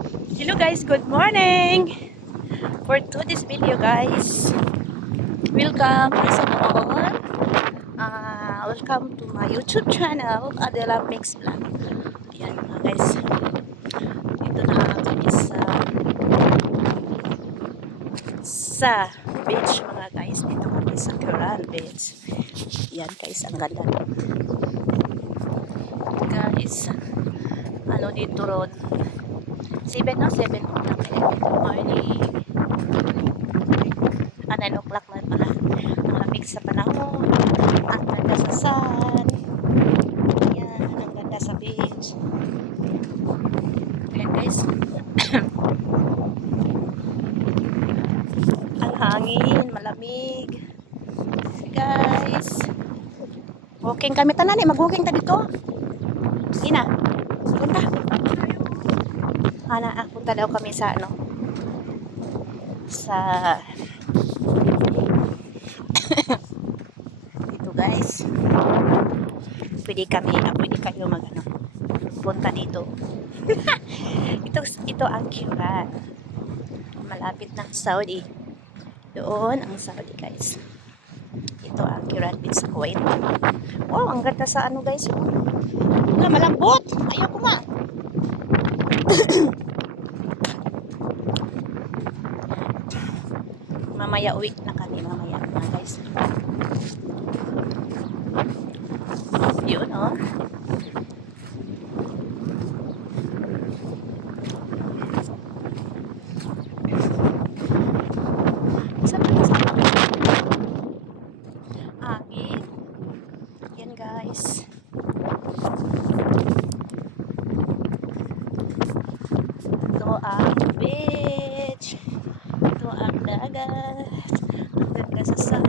Hello guys, good morning! For today's video guys, welcome sa noon. Welcome to my YouTube channel, Adela Mix Vlog. Ayan mga guys, dito na kami sa beach mga guys. Dito kami sa Coral Beach. Ayan guys, ang ganda. Guys, ano dito ron? 7 na, 7 o'clock. Good morning. 9 o'clock na pala. Ang lamig sa panahon. Ang ganda sa sun. Ayan, ang ganda sa beach. Ayan guys. Ang hangin, malamig. Guys. Walking kami tanan eh. Mag-walking ta dito. Ina. Punta. Punta daw kami sa ano. Sa dito guys. Pwede kayo mag ano, punta dito. ito ang Cuba. Malapit ng Saudi. Doon ang Saudi guys. Ito ang Cuba Beach sa Kuwait. Wow, ang ganda sa ano guys. Wala, malambot. Ayoko nga. Mamaya uwi na kami mamaya na guys. Yun oh. Agit. Yan guys. Ito ang beach. Ito ang dagat. Ang ganda sa sun.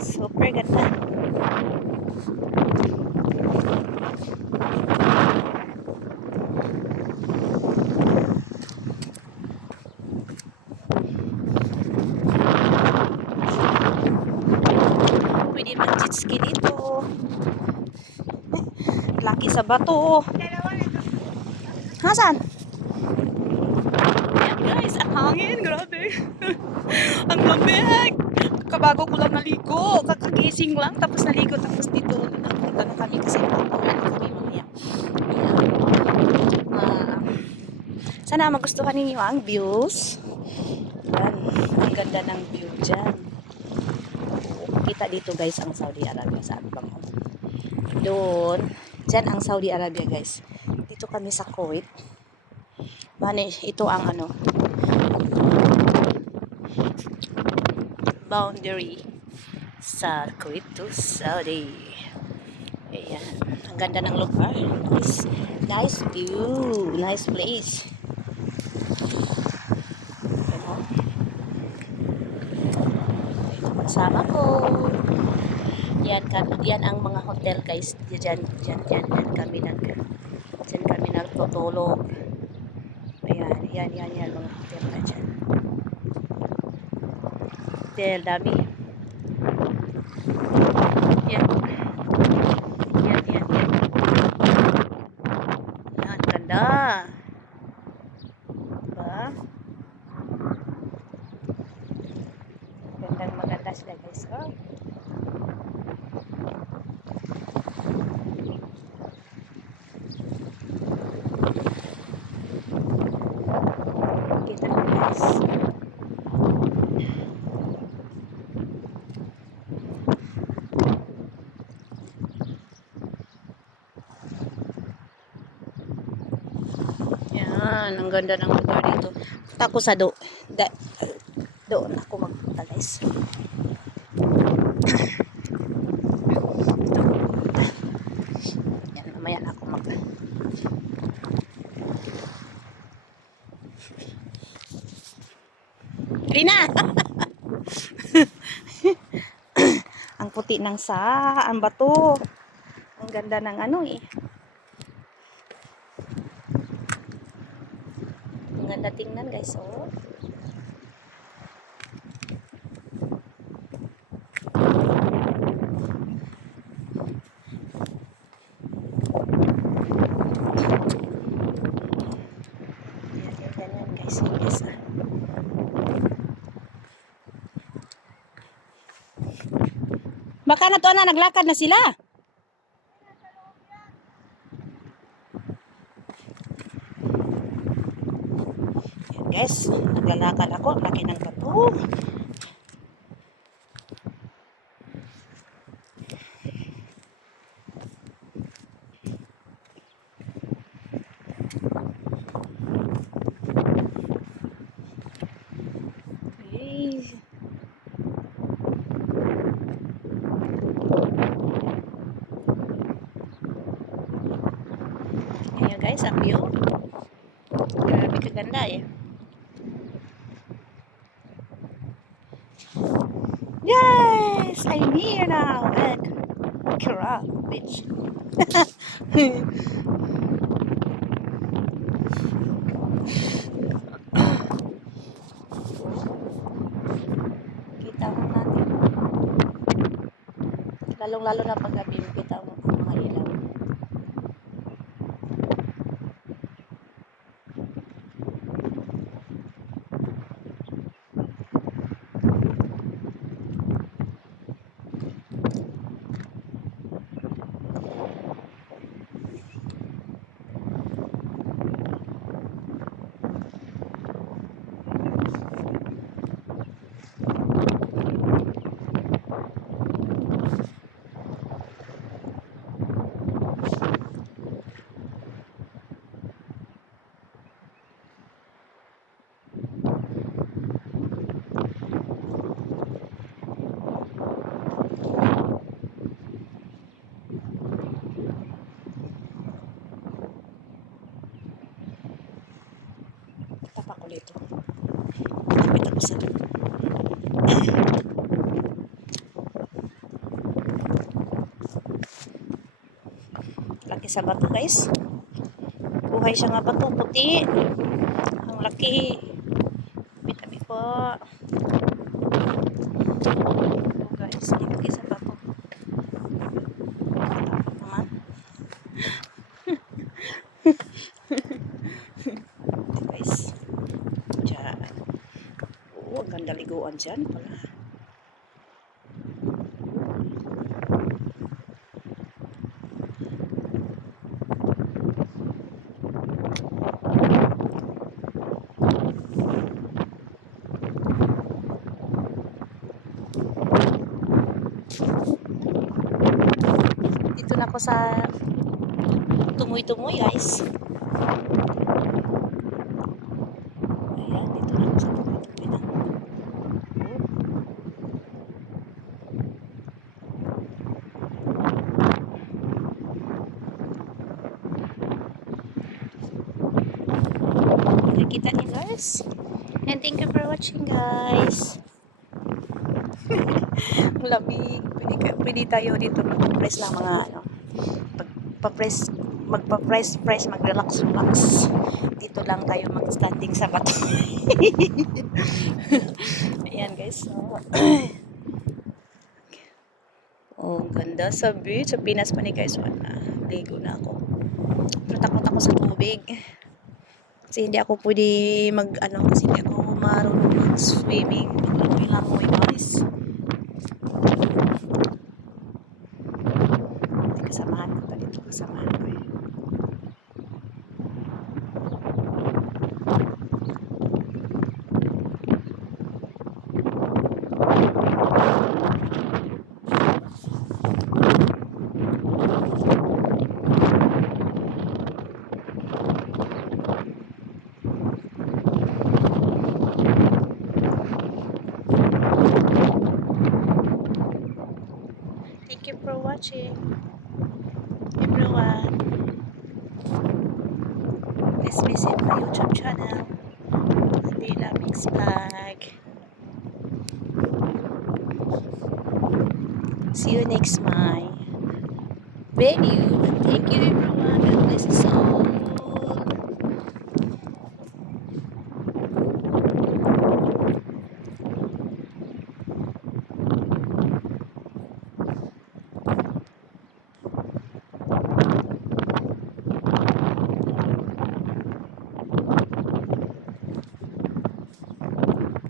Super ganda. Pwede mag-jet ski dito. Laki sa bato. Hasan? Yan guys, ang hangin. Grabe. Ang lamig. Kabago ko lang naligo. Kakagising lang. Tapos naligo. Tapos dito. Nagpunta na kami kasi nakauwi na kami mamaya. Sana magustuhan ninyo ang views. Yan. Ang ganda ng view dyan. Kita dito guys ang Saudi Arabia. Saan bang doon. Dyan ang Saudi Arabia guys. Dito kami sa Kuwait. Mane, ito ang ano boundary sa Kuwait to Saudi. Ayan. Ang ganda ng lugar. Nice view. Nice place. Ito kasama ko. Yan ang mga hotel guys. Diyan kami nagtutulog. Ayan, yan mga hotel na dyan. Hotel, dami. Yan. Yan. Yan, ganda. Diba? Maganda sila guys. Oh. Kita nyo guys. Yan, ang ganda ng lugar dito. Tako sa doon ako magpunta guys. Yan, mamaya na ako Rina! Ang puti ng ang bato. Ang ganda ng ano eh. Ang ganda tingnan guys, oh. Baka na to na, naglakad na sila. Yan guys, naglalakad ako. Laki ng bato. Okay. Ayan guys, ang view. Grabe kaganda eh. Yes! I'm here now at Coral Beach. Kita mo natin. Lalong-lalo na pag gabi, kita mo ang mga ilaw. Tapa ko dito. Kapit ako sa laki sa bato guys. Buhay siya nga bato, puti. Ang laki. Bitabi po. Oh guys, laki sa bato. Tapos naman. Guys. Diyan. Oh, ang ganda liguan dyan pala. Dito na ako sa tumoy-tumoy guys. Ayan, dito na ako sa tumoy-tumoy na. Nakikita niyo guys. And thank you for watching guys. Lamig. Pwede tayo dito mag-press lang mga ano. Pag-press, magpa-press, mag-relax. Dito lang tayo mag-standing sa bato. Ayan guys. Oh, ganda sa beach. Sa Pinas pa ni guys. Ligo na ako. Pero takot ako sa tubig. Kasi hindi ako pwede kasi hindi ako marunong mag-swimming. Langoy guys. Kasamahan ko pa dito. Kasamahan ko eh. Thank you for watching, everyone. Please visit my YouTube channel, Adela Mix Vlog. See you next my video. Thank you everyone. God bless us all.